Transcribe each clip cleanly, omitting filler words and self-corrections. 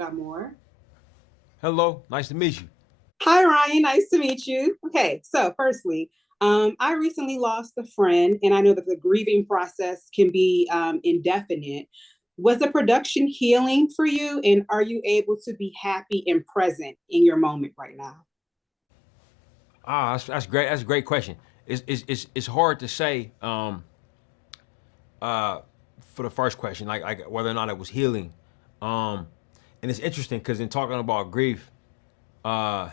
D'Amour. Hello, nice to meet you. Hi, Ryan. Nice to meet you. Okay, so firstly, I recently lost a friend, and I know that the grieving process can be indefinite. Was the production healing for you, and are you able to be happy and present in your moment right now? That's great. That's a great question. It's hard to say uh, for the first question, like whether or not it was healing. Um, and it's interesting because in talking about grief, uh,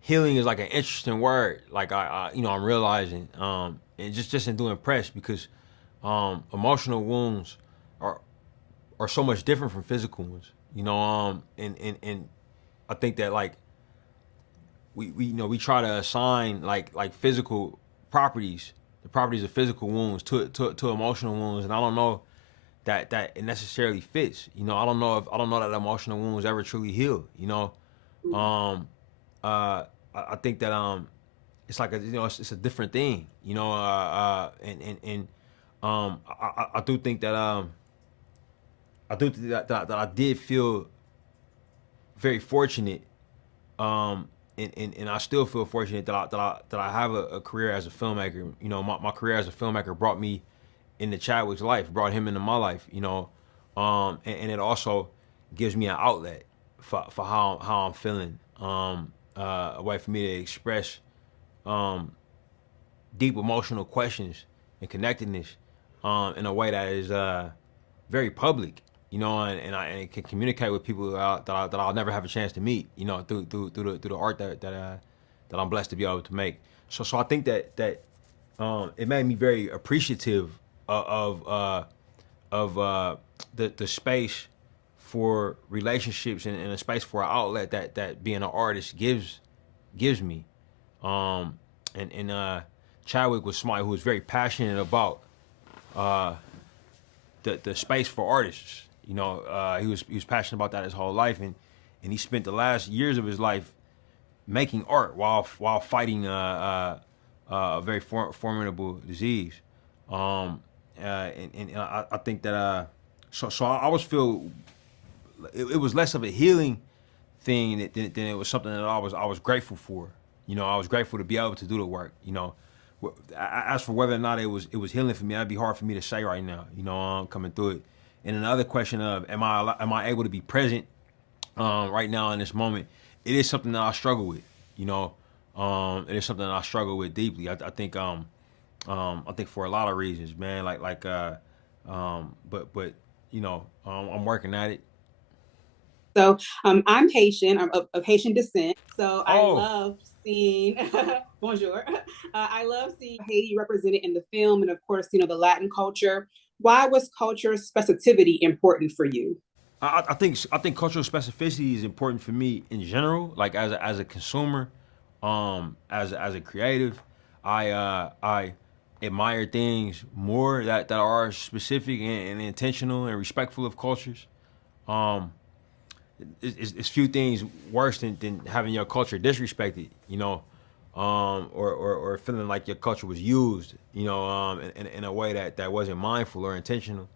healing is like an interesting word. Like I'm realizing, and just in doing press because emotional wounds are are so much different from physical ones. And I think that like we try to assign like physical properties, the properties of physical wounds to emotional wounds, and I don't know that it necessarily fits. I don't know that emotional wounds ever truly heal. Um, I think that it's like it's a different thing. I do think that that I did feel very fortunate, and I still feel fortunate that I have a career as a filmmaker. My career as a filmmaker brought me into Chadwick's life, brought him into my life. And it also gives me an outlet for how I'm feeling. A way for me to express um, deep emotional questions and connectedness in a way that is very public, and can communicate with people that I'll never have a chance to meet, through the art that I'm blessed to be able to make. So I think that it made me very appreciative of the space for relationships and a space for an outlet that being an artist gives me. Um, and Chadwick was somebody who was very passionate about uh, the space for artists. He was passionate about that his whole life, and he spent the last years of his life making art while fighting a very formidable disease. And I think that so I always feel it was less of a healing thing than it was something that I was grateful for. I was grateful to be able to do the work. As for whether or not it was healing for me, that'd be hard for me to say right now. I'm coming through it. And another question of am I able to be present right now in this moment? It is something that I struggle with. It is something that I struggle with deeply. I think for a lot of reasons, man. But I'm working at it. So I'm Haitian. I'm of Haitian descent. So I Oh, love seeing bonjour. I love seeing Haiti represented in the film, and of course, the Latin culture. Why was culture specificity important for you? I think cultural specificity is important for me in general. Like as a consumer, as a creative, I admire things more that are specific and intentional and respectful of cultures. Um, it's few things worse than having your culture disrespected. Or feeling like your culture was used. In a way that wasn't mindful or intentional.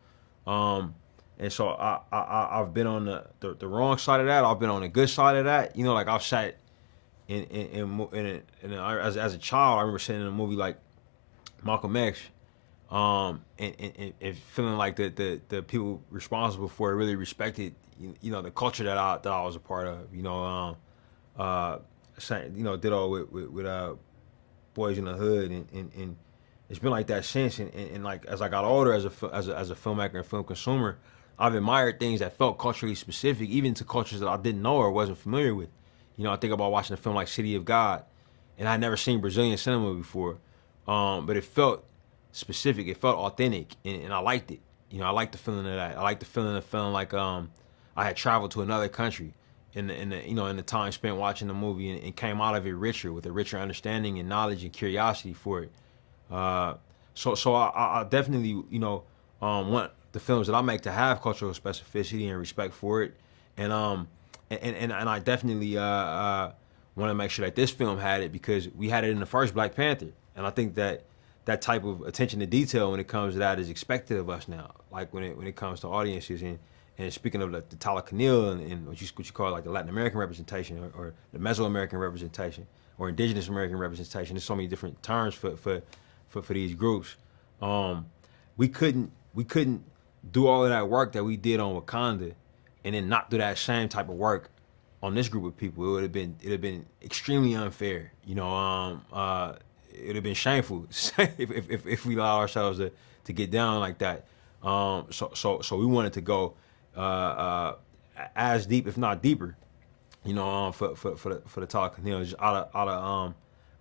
Um, and so I've been on the wrong side of that. I've been on the good side of that. Like I've sat as a child, I remember sitting in a movie like Malcolm X, and feeling like the people responsible for it really respected the culture that I was a part of. Did all with Boys in the Hood, and it's been like that since. And like as I got older as a filmmaker and film consumer, I've admired things that felt culturally specific, even to cultures that I didn't know or wasn't familiar with. I think about watching a film like City of God, and I had never seen Brazilian cinema before, but it felt specific. It felt authentic, and I liked it. I liked the feeling of that. I liked the feeling of feeling like I had traveled to another country in the time spent watching the movie, and came out of it richer with a richer understanding and knowledge and curiosity for it. Uh, so I definitely want the films that I make to have cultural specificity and respect for it, and I definitely want to make sure that this film had it because we had it in the first Black Panther, and I think that type of attention to detail when it comes to that is expected of us now. Like when it comes to audiences, And speaking of the Talakaniel and what you call like the Latin American representation or the Mesoamerican representation or Indigenous American representation, there's so many different terms for these groups. Um, we couldn't do all of that work that we did on Wakanda and then not do that same type of work on this group of people. It would have been extremely unfair. It would have been shameful if we allowed ourselves to get down like that. So we wanted to go as deep, if not deeper, for the talk, just out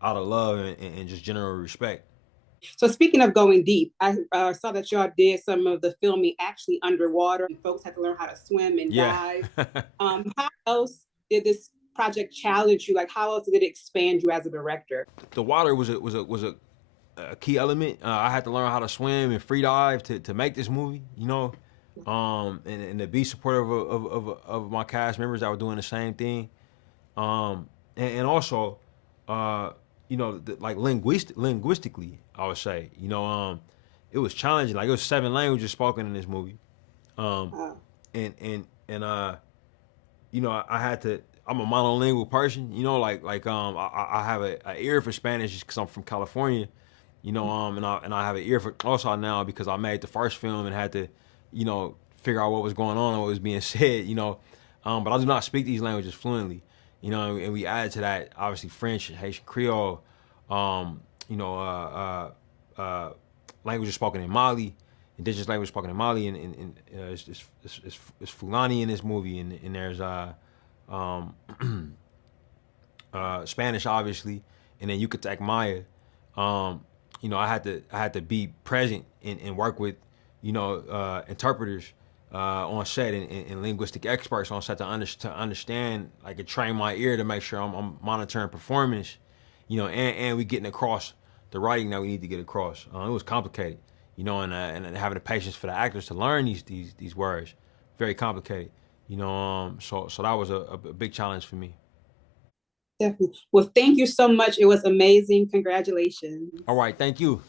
of love and just general respect. So speaking of going deep, I saw that y'all did some of the filming actually underwater. Folks had to learn how to swim and Yeah. dive. How else did this project challenge you? Like, how else did it expand you as a director? The water was a key element. I had to learn how to swim and free dive to make this movie, and to be supportive of my cast members that were doing the same thing, and also, like linguistically, I would say, it was challenging. Like it was 7 languages spoken in this movie, um, Uh, and I had to. I'm a monolingual person, I have a ear for Spanish just because I'm from California, and I have an ear for also now because I made the first film and had to, figure out what was going on and what was being said, but I do not speak these languages fluently, and we added to that obviously French, Haitian Creole, um, you know, languages spoken in Mali, indigenous language spoken in Mali, and it's Fulani in this movie, and there's um, Spanish obviously, and then Yucatec Maya. Um, I had to be present and work with interpreters on set and linguistic experts on set to understand, like, and train my ear to make sure I'm monitoring performance, and we getting across the writing that we need to get across. It was complicated, and having the patience for the actors to learn these words, very complicated, so that was a big challenge for me. Definitely. Well, thank you so much. It was amazing. Congratulations. All right, thank you.